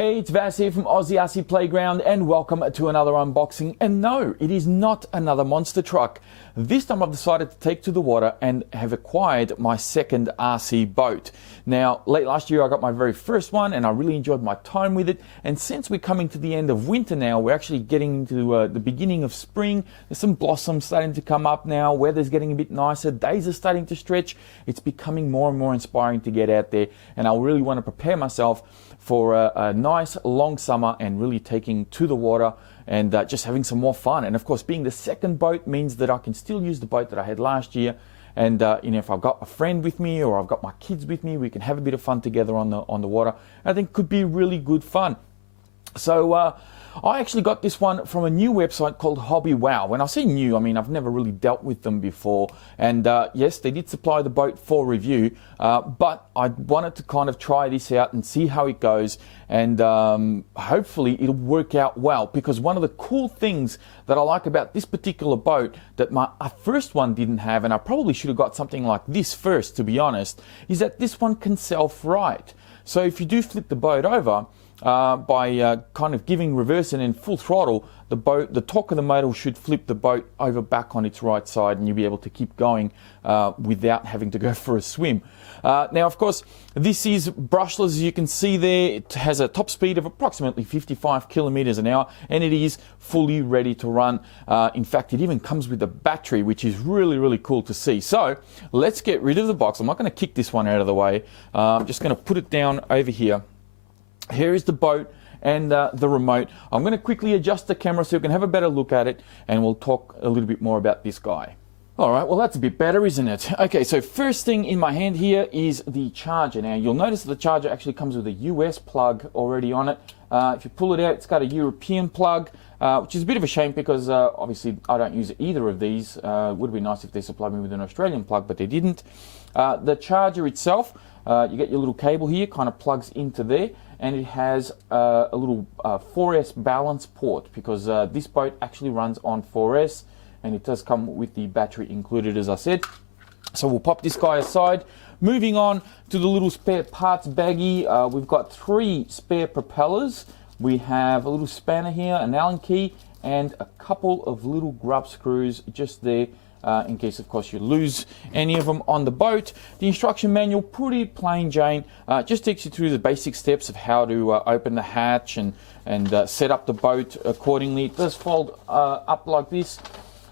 Hey, it's Vas here from Aussie Playground and welcome to another unboxing. And no, it is not another monster truck. This time I've decided to take to the water and have acquired my second RC boat. Now, late last year I got my very first one and I really enjoyed my time with it. And since we're coming to the end of winter now, we're actually getting into the beginning of spring. There's some blossoms starting to come up now. Weather's getting a bit nicer. Days are starting to stretch. It's becoming more and more inspiring to get out there. And I really want to prepare myself for a nice long summer and really taking to the water and just having some more fun. And of course, being the second boat means that I can still use the boat that I had last year. And you know, if I've got a friend with me or I've got my kids with me, we can have a bit of fun together on the water. I think could be really good fun. So I actually got this one from a new website called HobbyWOW. When I say new, I mean I've never really dealt with them before. And yes, they did supply the boat for review, but I wanted to kind of try this out and see how it goes. And hopefully it'll work out well, because one of the cool things that I like about this particular boat that my first one didn't have, and I probably should have got something like this first to be honest, is that this one can self-right. So if you do flip the boat over, by kind of giving reverse and then full throttle, the torque of the motor should flip the boat over back on its right side, and you'll be able to keep going without having to go for a swim. Now, of course, this is brushless, as you can see there. It has a top speed of approximately 55 kilometers an hour, and it is fully ready to run. In fact, it even comes with a battery, which is really, really cool to see. So let's get rid of the box. I'm not going to kick this one out of the way. I'm just going to put it down over here. Here is the boat and the remote. I'm going to quickly adjust the camera so you can have a better look at it, and we'll talk a little bit more about this guy. All right, well, that's a bit better, isn't it? Okay, so first thing in my hand here is the charger. Now, you'll notice that the charger actually comes with a US plug already on it. If you pull it out, it's got a European plug, which is a bit of a shame because obviously I don't use either of these. It would be nice if they supplied me with an Australian plug, but they didn't. The charger itself, you get your little cable here, kind of plugs into there, and it has a little 4S balance port, because this boat actually runs on 4S, and it does come with the battery included, as I said. So we'll pop this guy aside. Moving on to the little spare parts baggie, we've got 3 spare propellers. We have a little spanner here, an Allen key, and a couple of little grub screws just there, in case, of course, you lose any of them on the boat. The instruction manual, pretty plain Jane, just takes you through the basic steps of how to open the hatch and set up the boat accordingly. It does fold up like this,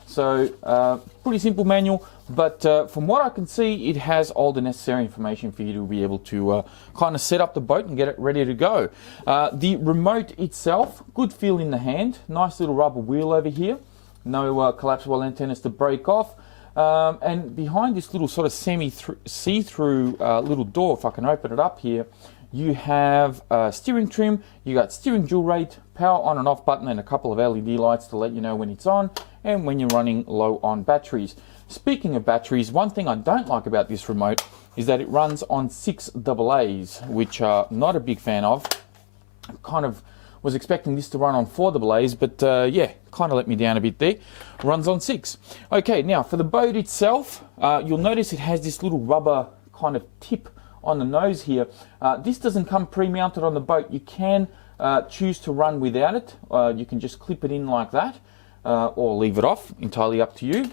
so pretty simple manual, but from what I can see, it has all the necessary information for you to be able to kind of set up the boat and get it ready to go. The remote itself, good feel in the hand, nice little rubber wheel over here. No collapsible antennas to break off, and behind this little sort of see-through little door, if I can open it up here, you have steering trim, you got steering dual rate, power on and off button, and a couple of LED lights to let you know when it's on and when you're running low on batteries. Speaking of batteries, one thing I don't like about this remote is that it runs on 6 AA's, which I'm not a big fan of. Kind of was expecting this to run on 4 AA's, but yeah, kind of let me down a bit there. Runs on 6. Okay, now for the boat itself, you'll notice it has this little rubber kind of tip on the nose here. This doesn't come pre-mounted on the boat. You can choose to run without it. You can just clip it in like that, or leave it off, entirely up to you.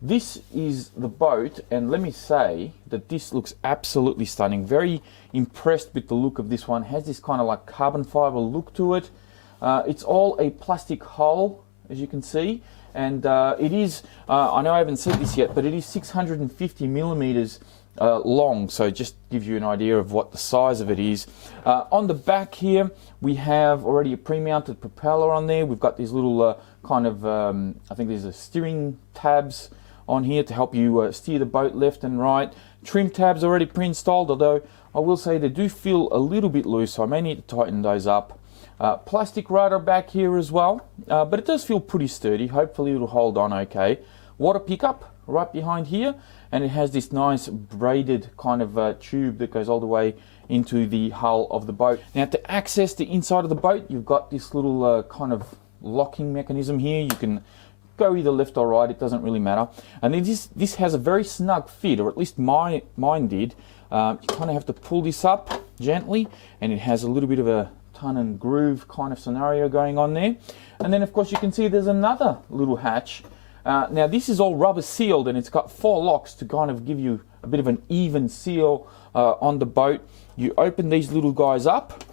This is the boat, and let me say that this looks absolutely stunning. Very impressed with the look of this one. Has this kind of like carbon fiber look to it. It's all a plastic hull, as you can see, and it is, I know I haven't said this yet, but it is 650 millimeters long, so just gives you an idea of what the size of it is. On the back here, we have already a pre-mounted propeller on there. We've got these little kind of, I think there's a steering tabs on here to help you steer the boat left and right. Trim tabs already pre-installed, although I will say they do feel a little bit loose, so I may need to tighten those up. Plastic rudder back here as well, but it does feel pretty sturdy. Hopefully it'll hold on okay. Water pickup right behind here, and it has this nice braided kind of tube that goes all the way into the hull of the boat. Now, to access the inside of the boat, you've got this little kind of locking mechanism here. You can go either left or right, it doesn't really matter. And then this has a very snug fit, or at least mine did. You kind of have to pull this up gently, and it has a little bit of a ton and groove kind of scenario going on there. And then of course you can see there's another little hatch. Now this is all rubber sealed, and it's got 4 locks to kind of give you a bit of an even seal on the boat. You open these little guys up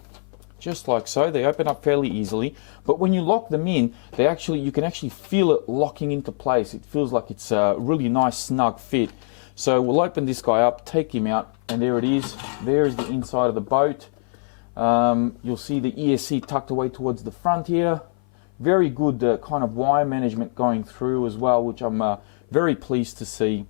just like so. They open up fairly easily, but when you lock them in, you can actually feel it locking into place. It feels like it's a really nice snug fit. So we'll open this guy up, take him out, and there it is. There is the inside of the boat. You'll see the ESC tucked away towards the front here. Very good kind of wire management going through as well, which I'm very pleased to see.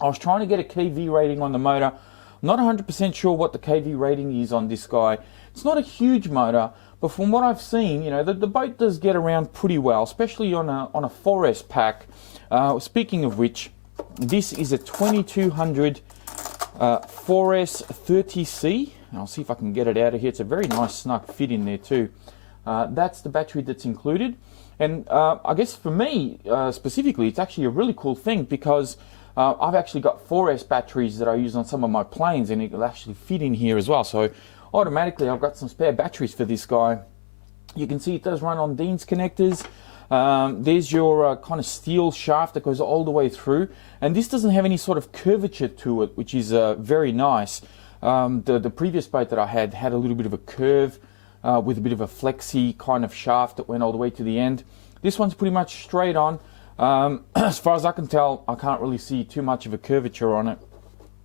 I was trying to get a KV rating on the motor. Not 100% sure what the KV rating is on this guy. It's not a huge motor, but from what I've seen, you know, the boat does get around pretty well, especially on a 4S pack. Speaking of which, this is a 2200 4S 30C. I'll see if I can get it out of here. It's a very nice snug fit in there too. That's the battery that's included. And I guess for me specifically, it's actually a really cool thing because I've actually got 4S batteries that I use on some of my planes, and it will actually fit in here as well. So automatically I've got some spare batteries for this guy. You can see it does run on Dean's connectors. There's your kind of steel shaft that goes all the way through, and this doesn't have any sort of curvature to it, which is very nice. The previous boat that I had a little bit of a curve with a bit of a flexy kind of shaft that went all the way to the end. This one's pretty much straight on. As far as I can tell, I can't really see too much of a curvature on it.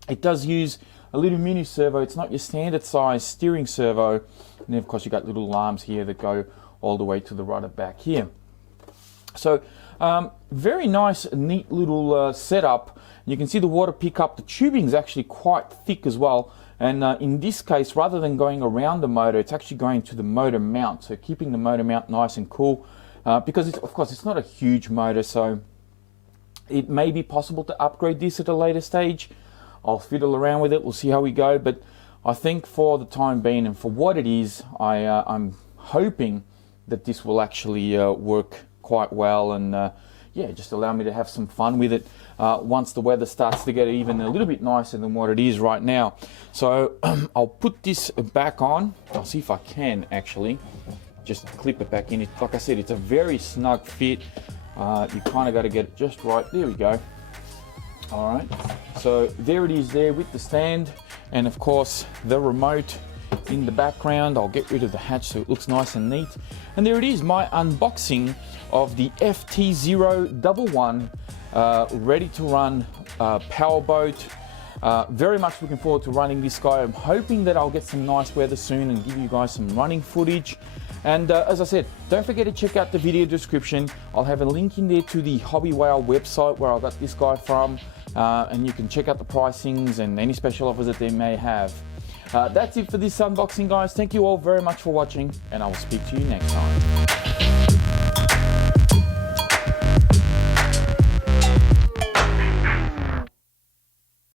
It does use a little mini servo. It's not your standard size steering servo. And then of course you've got little arms here that go all the way to the right of back here. So very nice, neat little setup. You can see the water pickup. The tubing is actually quite thick as well. And in this case, rather than going around the motor, it's actually going to the motor mount. So keeping the motor mount nice and cool. Because of course it's not a huge motor, so it may be possible to upgrade this at a later stage. I'll fiddle around with it, we'll see how we go, but I think for the time being and for what it is, I'm hoping that this will actually work quite well, and yeah, just allow me to have some fun with it once the weather starts to get even a little bit nicer than what it is right now. So I'll put this back on. I'll see if I can actually just clip it back in. Like I said, it's a very snug fit. You kind of got to get it just right. There we go. All right, so there it is there with the stand, and of course the remote in the background. I'll get rid of the hatch so it looks nice and neat. And there it is, my unboxing of the FT011 ready to run powerboat. Very much looking forward to running this guy. I'm hoping that I'll get some nice weather soon and give you guys some running footage. And as I said, don't forget to check out the video description. I'll have a link in there to the HobbyWOW website where I got this guy from, and you can check out the pricings and any special offers that they may have. That's it for this unboxing, guys. Thank you all very much for watching, and I will speak to you next time.